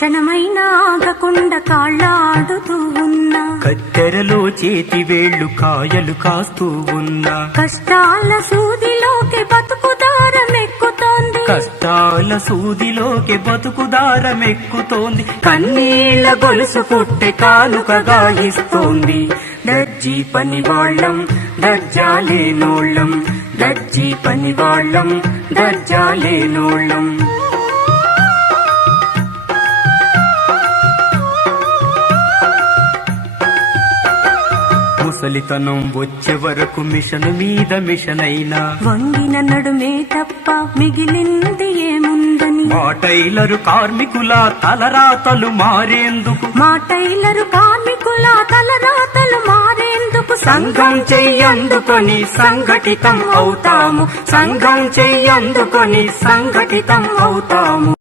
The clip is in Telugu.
క్షణమైనా ఆగకుండా కాళ్ళాడుతూ ఉన్నా, కత్తెరలో చేతి వేళ్లు కాయలు కాస్తూ ఉన్నా, కష్టాల సూదిలోకి బతుకుదారమెక్కుతోంది, కష్టాల సూదిలోకి బతుకుదారమెక్కుతోంది, కన్నీళ్ల గొలుసు పుట్టె కానుకగా ఇస్తోంది. దర్జీ పని వాళ్ళం దర్జాలేనోళ్ళం, దర్జీ పని వాళ్ళం దర్జాలేనోళ్ళం. ముసలితనం వచ్చే వరకు మిషన్ మీద మిషన్ అయినా, వంగిన నడుమే తప్ప మిగిలింది ఏముందని, మా టైలరు కార్మికుల తలరాతలు మారేందుకు, మా టైలరు కార్మికుల తలరాతలు మారేందుకు సంఘం చెయ్యందుకొని సంఘటితం అవుతాము, సంఘం చెయ్యందుకొని సంఘటితం అవుతాము.